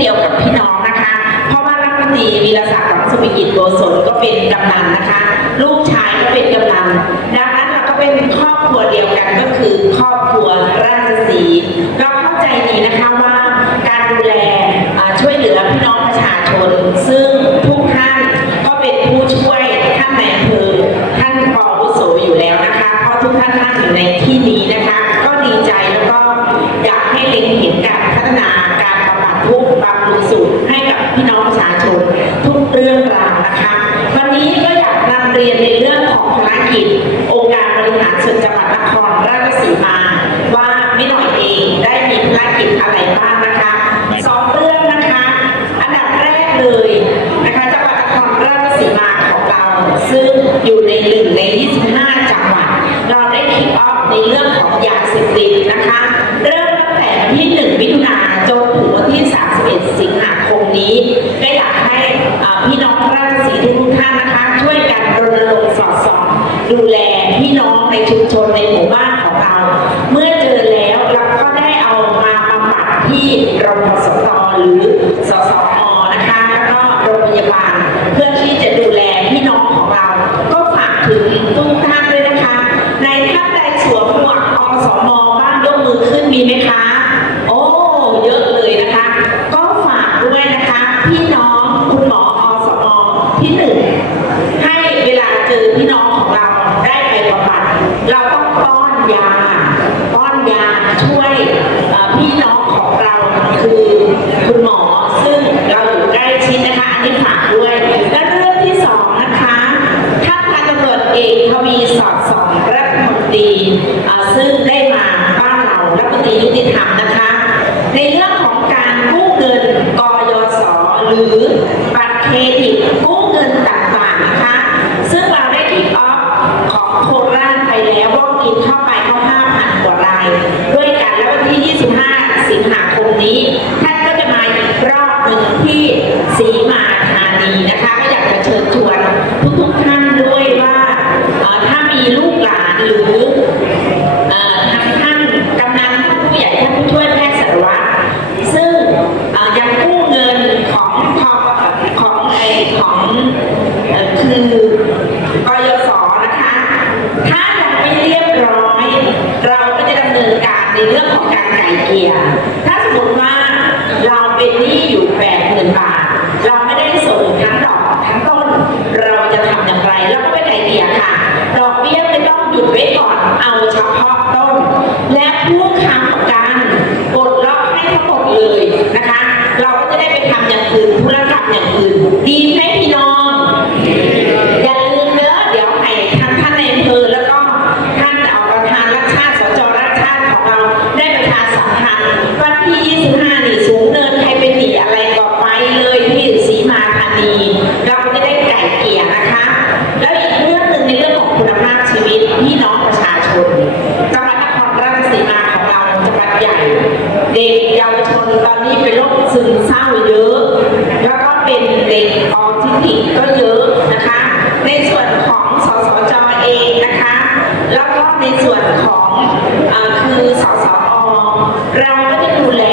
เดียวกับพี่น้องนะคะ เพราะว่ารัฐมนตรีวีรศักดิ์สุวิกิตโกศลก็เป็นกำนันนะคะ ลูกชายก็เป็นกำนันดังนั้นเราก็เป็นครอบครัวเดียวกันก็คือครอบครัวราชสีเราเข้าใจดีนะคะว่าการดูแลช่วยเหลือพี่น้องประชาชน ซึ่งทุกท่านก็เป็นผู้ช่วยท่านนายอำเภอท่านปอวุโสอยู่แล้วนะคะ เพราะทุกท่านท่านอยู่ในที่นี้นะคะ ก็ดีใจแล้วก็อยากให้เล็งเห็นการพัฒนาการ กิจ องค์การบริหารส่วนจังหวัดนครราชสีมา ว่าไม่หน่อยเองได้มีภารกิจอะไรบ้าง ที่โรงพยาบาลสหรือสสอนะคะแล้วก็โรงพยาบาล ในส่วนของอคือสสอเราก็จะดูแล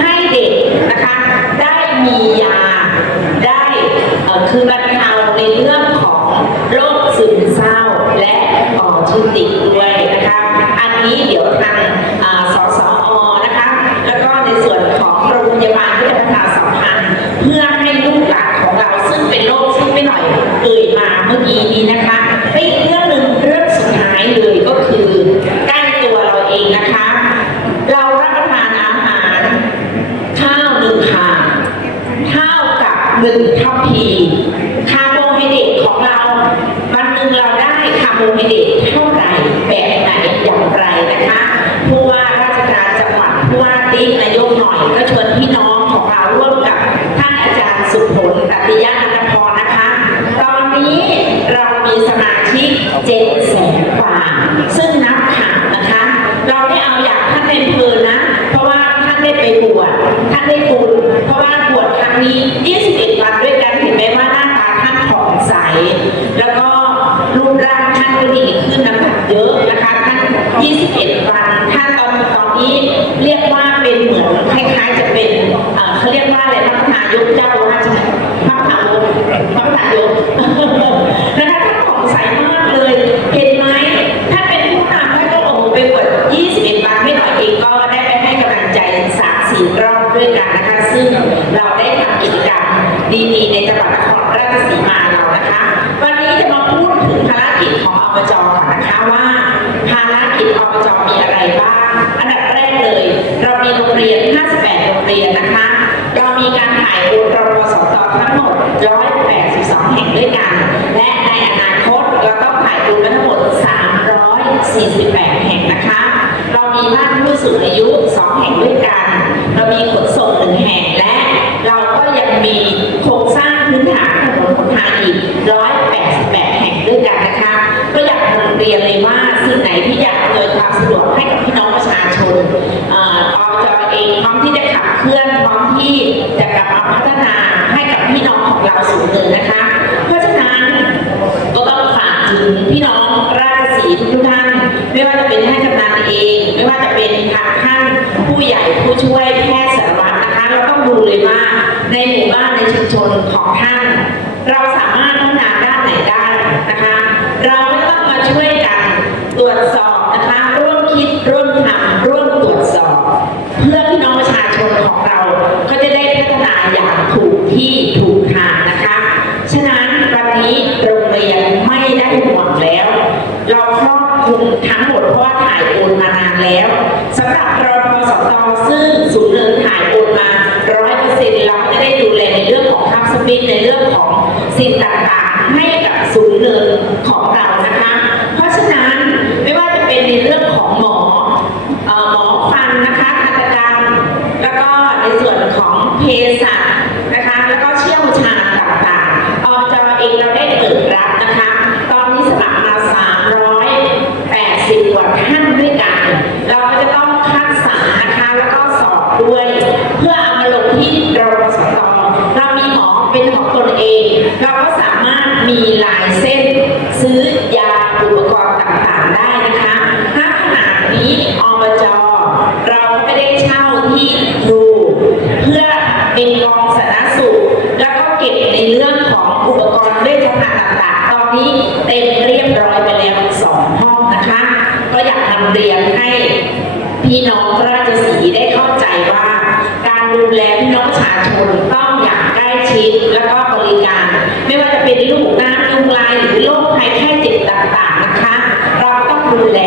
ให้เด็กนะคะได้มียาได้คือบรรเทาในเรื่องของโรคซึมเศร้าและออทิสติกด้วยนะคะอันนี้เดี๋ยวทางสสอนะคะแล้วก็ในส่วนของโรงพยาบาลรพันาสัมพัเพื่อให้ลูกหลานของเราซึ่งเป็นโรคซึ่งไม่หน่อยเอ่ยมาเมื่อกี้นี้นะคะ บึงท็อปทีคาร์โบไฮเดรตของเราวันหนึ่งเราได้คาร์โบไฮเดรตเท่าไหร่แบบไหนอย่างไรนะคะ มีโรงเรียน 58 โรงเรียนนะคะ เรามีการถ่ายโอนรพสตทั้งหมด 182 แห่งด้วยกัน และในอนาคตเราต้องถ่ายโอนไปทั้งหมด 348 แห่งนะคะ เรามีบ้านผู้สูงอายุ 2 แห่งด้วยกัน เรามีขนส่งหนึ่งแห่งและ เราก็ยังมีโครงสร้างพื้นฐานถนนหนทางอีก 188 แห่งด้วยกันนะคะ ก็อยากนำเรียนเลยว่าสิ่งไหนที่อยากอำนวยความสะดวกให้กับพี่น้องประชาชน เองพร้อมที่จะขับเคลื่อนพร้อมที่จะกลับมาพัฒนาให้กับพี่น้องของเราสูงเลยนนะคะ เพราะฉะนั้นก็ต้องฝากถึงพี่น้องราชสีห์ทุกท่านไม่ว่าจะเป็นท่านกำนันเอง ไม่ว่าจะเป็นทางท่านผู้ใหญ่ผู้ช่วยแพทย์สารวัตรนะคะเราต้องดูเลยว่าในหมู่บ้านในชุมชนของท่าน เราสามารถพัฒนาด้านไหนได้นะคะ เราไม่ต้องมาช่วยกันตรวจสอบนะคะ ร่วมคิดร่วมทำร่วมตรวจสอบ เพื่อพี่น้องประชาชนของเราก็จะได้พัฒนาอย่างถูก ที่ถูกทางนะคะ ฉะนั้นวันนี้โรงเรียนไม่ได้ห่วงแล้ว เราครอบคลุมทั้งหมดเพราะถ่ายโอนมานาน เป็นของตนเอง เราก็สามารถมีลายเส้น ซื้อยาอุปกรณ์ กน้ำยุงลายหรือโรคภัยแค่เจ็บต่างๆนะคะ เราต้องดูแล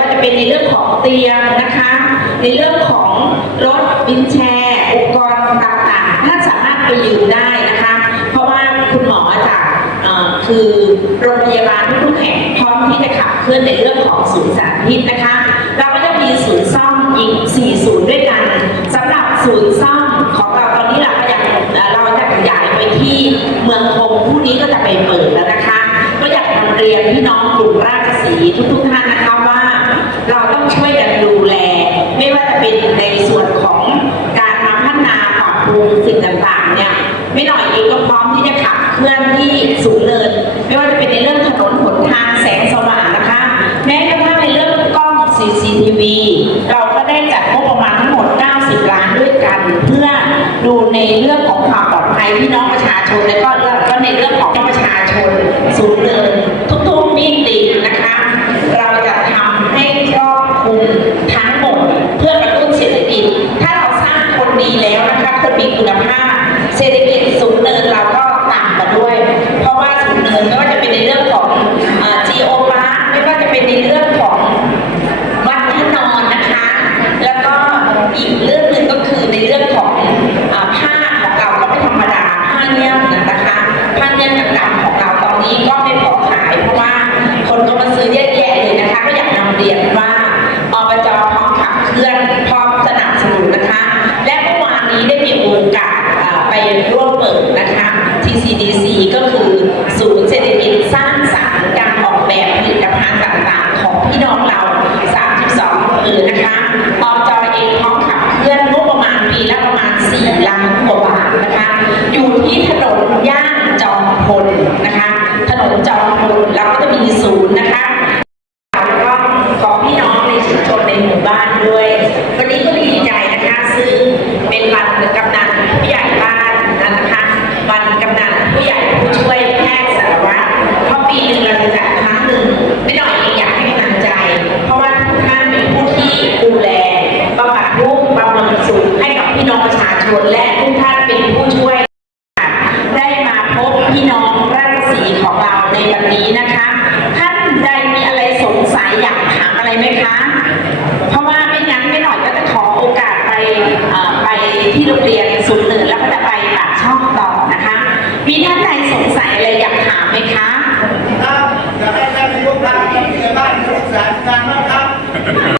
ว่าจะเป็นในเรื่องของเตียงนะคะ ในเรื่องของรถวินแชร์อุปกรณ์ต่างๆท่านสามารถไปยืมได้นะคะ เพราะว่าคุณหมอจากคือโรงพยาบาลทุกแห่งพร้อมที่จะขับเคลื่อนในเรื่องของศูนย์สาธิตนะคะ เราก็จะมีศูนย์ซ่อมอีก4ศูนย์ด้วยกันสำหรับศูนย์ซ่อมของเราตอนนี้เราก็ยังเอ่อเราจะขยายไปที่เมืองคงผู้นี้ก็จะไปเปิดแล้วนะคะ ก็อยากนำเรียนพี่น้องกลุ่มราชสีทุกๆท่านนะคะว่า เราต้องช่วยกันดูแล ไม่ว่าจะเป็นในส่วนของการมาพัฒนาปรับปรุงสิ่งต่างๆเนี่ยไม่หน่อยเองก็พร้อมที่จะขับเคลื่อนที่สูงเนินไม่ว่าจะเป็นในเรื่องถนนหนทางแสงสว่างนะคะ แม้กระทั่งในเรื่องกล้องซีซีทีวีเราก็ได้จัดงบประมาณทั้งหมด 90 ล้านด้วยกัน เพื่อดูในเรื่องของความปลอดภัยพี่น้องประชาชนและก็ก็ในเรื่องของประชาชนสูงเนินีแล้วนะคะคนมีคุณภาพ เศรษฐกิจ พี่น้องประชาชนและทุกท่านเป็นผู้ช่วย ได้มาพบพี่น้องราชสีของเราในวันนี้นะคะ ท่านใดมีอะไรสงสัยอยากถามอะไรไหมคะ เพราะว่าไม่งั้นไม่หน่อยก็จะขอโอกาสไปไปที่โรงเรียนสุดเหนือแล้วก็จะไปปากช่องต่อนะคะ มีท่านใดสงสัยอะไรอยากถามไหมคะครับอยากให้ท่านนายกาที่เหนือบ้านศึกษาการบ้างครับ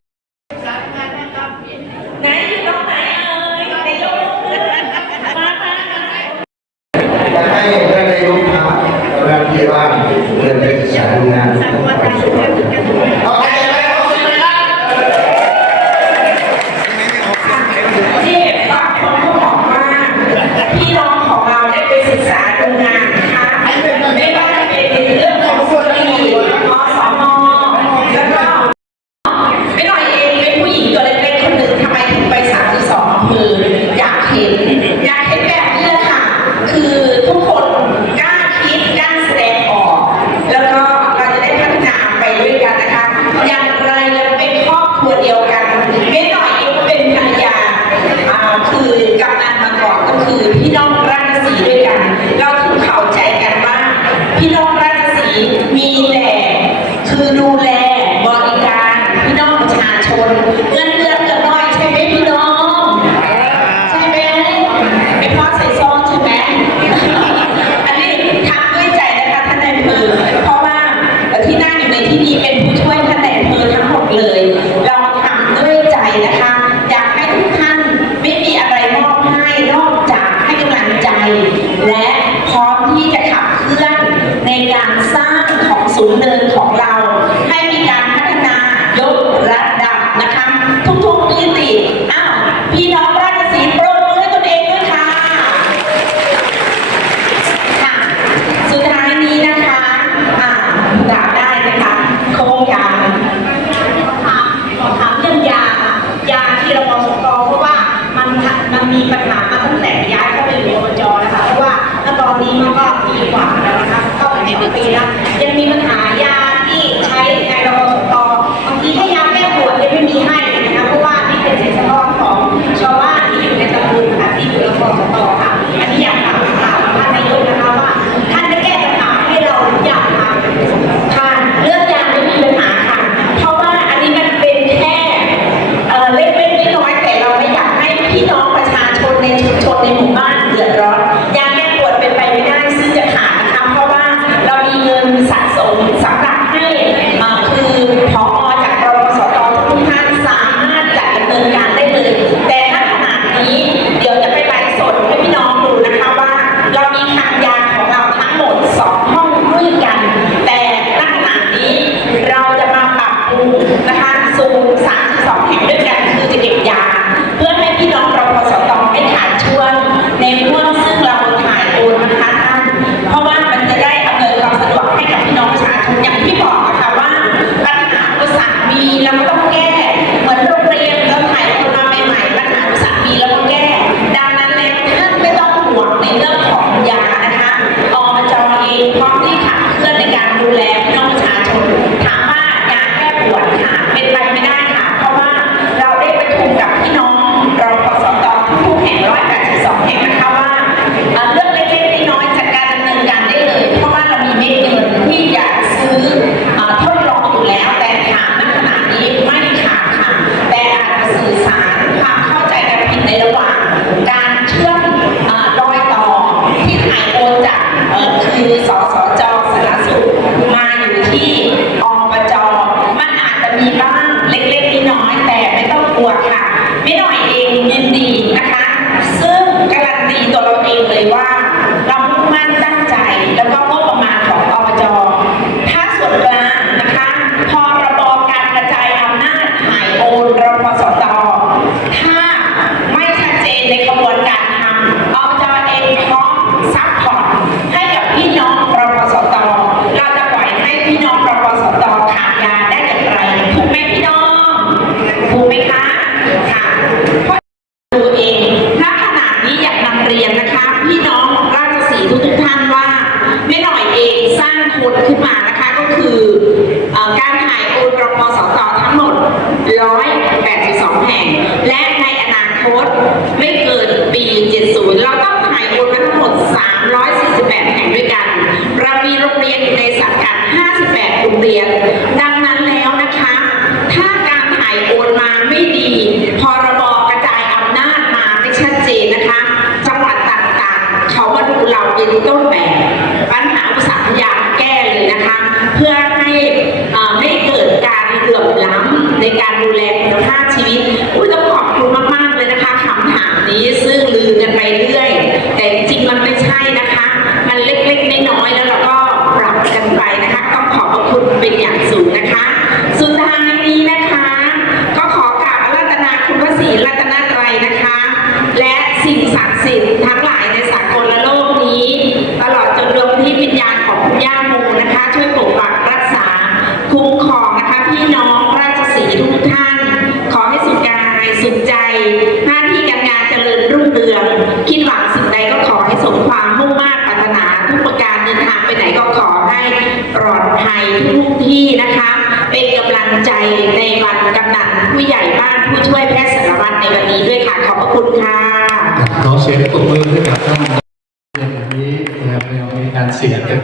นว่าแม่หน่อยเองสร้างคนขึ้นมานะคะก็คือการถ่ายโอนรพสตทั้งหมด 182 แห่ง และในอนาคตไม่เกินปี 70 เราต้องถ่ายโอนทั้งหมด 348 แห่งด้วยกัน เรามีโรงเรียนในสังกัด 58 โรงเรียน ดังนั้น ต้นแบบปัญหาอุปสรรคพยายามแก้เลยนะคะ เพื่อให้ไม่เกิดการเหลื่อมล้ำในการดูแลคุณภาพชีวิตอุ้ยต้อง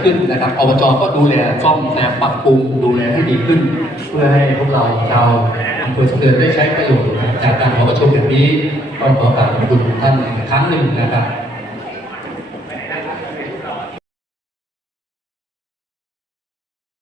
ึ้นนะครับอบจก็ดูแลซ่อมแซมปรับปรุงดูแลให้ดีขึ้น เพื่อให้พวกเราชาวอำเภอสเกินได้ใช้ประโยชน์จากการประชุมแบบนี้ก็ขอกราบขอบคุณท่านอีกครั้งหนึ่งนะครับ